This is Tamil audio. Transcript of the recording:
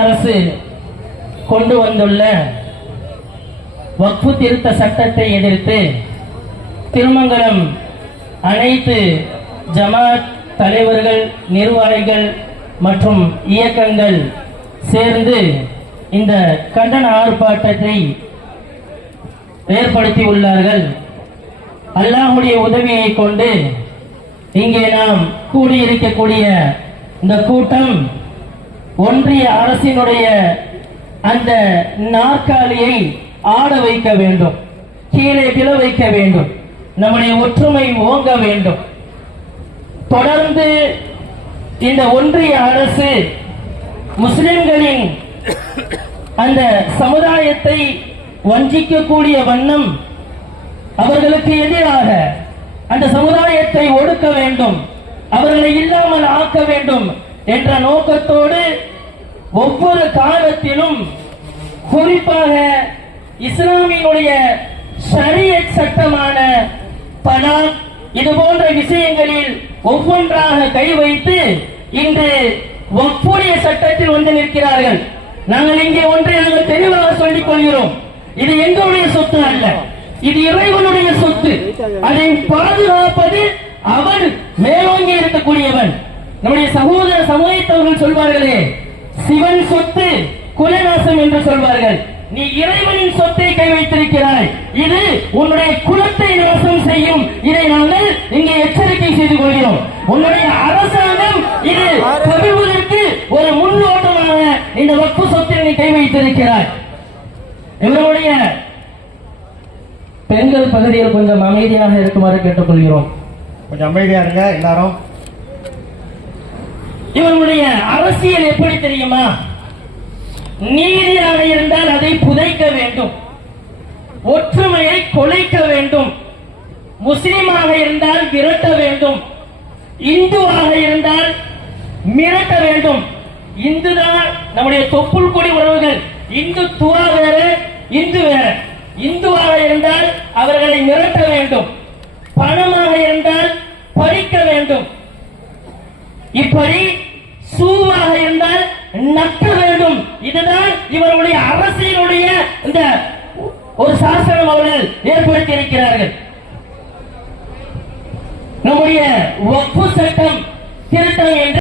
அரசு கொண்டு வந்துள்ள வக்ஃபு திருத்த சட்டத்தை எதிர்த்து திருமங்கலம் அனைத்து ஜமாத் தலைவர்கள், நிர்வாகிகள் மற்றும் இயக்கங்கள் சேர்ந்து இந்த கண்டன ஆர்ப்பாட்டத்தை ஏற்படுத்தியுள்ளார்கள். அல்லாஹ்வுடைய உதவியை கொண்டு இங்கே நாம் கூடியிருக்கக்கூடிய இந்த கூட்டம் ஒன்றிய அரசினுடைய அந்த நாற்காலியை ஆட வைக்க வேண்டும், கீழே விழ வைக்க வேண்டும், நம்முடைய ஒற்றுமை ஓங்க வேண்டும். தொடர்ந்து இந்த ஒன்றிய அரசு முஸ்லிம்களின் அந்த சமுதாயத்தை வஞ்சிக்கக்கூடிய வண்ணம் அவர்களுக்கு எதிராக அந்த சமுதாயத்தை ஒடுக்க வேண்டும், அவர்களை இல்லாமல் ஆக்க வேண்டும் என்ற நோக்கத்தோடு ஒவ்வொரு காலத்திலும் குறிப்பாக இஸ்லாமினுடைய ஷரியத் சட்டமான தலாக் இது போன்ற விஷயங்களில் ஒவ்வொன்றாக கை வைத்து இன்று வக்ஃபுடைய சட்டத்தில் வந்து நிற்கிறார்கள். நாங்கள் இங்கே ஒன்றை நாங்கள் தெளிவாக சொல்லிக் கொள்கிறோம், இது எங்களுடைய சொத்து அல்ல, இது இறைவனுடைய சொத்து. அதை பாதுகாப்பது அவன் மேலோங்கி இருக்கக்கூடியவன். நம்முடைய சகோதர சமூகத்தவர்கள் சொல்வார்களே, சிவன் சொத்து குலநாசம் என்று சொல்வார்கள். நீ இறைவனின் சொத்தை கை வைத்திருக்கிறாய், இது உன்னுடைய குலத்தை நாசம் செய்யும். இதை நாங்கள் இங்கே எச்சரிக்கை செய்து கொள்கிறோம். உன்னுடைய அரசாங்கம் இது கவிழ்வதற்கு ஒரு முன்னோட்டமாக இந்த வக்ஃபு சொத்தை நீ கை வைத்திருக்கிறாய். இவருடைய பெண்கள் பகுதியில் கொஞ்சம் அமைதியாக இருக்குமாறு கேட்டுக்கொள்கிறோம். கொஞ்சம் அமைதியா இருங்க எல்லாரும். இவருடைய அரசியல் எப்படி தெரியுமா? நீதியாக இருந்தால் அதை புதைக்க வேண்டும், ஒற்றுமையை கொலைக்க வேண்டும், முஸ்லிமாக இருந்தால் விரட்ட வேண்டும், இந்துவாக இருந்தால் மிரட்ட வேண்டும். இந்துதான் நம்முடைய தொப்புள் கொடி உறவுகள். இந்துத்துவா வேற, இந்து வேற. இந்துவாக இருந்தால் அவர்களை மிரட்ட வேண்டும், பணமாக இருந்தால் பறிக்க வேண்டும், இப்படி சூவாக இருந்தால் நக்க வேண்டும். இதுதான் இவருடைய அரசியலுடைய இந்த ஒரு சாசனம் அவர்கள் ஏற்படுத்தி இருக்கிறார்கள். நம்முடைய வக்ஃபு சட்டம் திருத்தம் என்று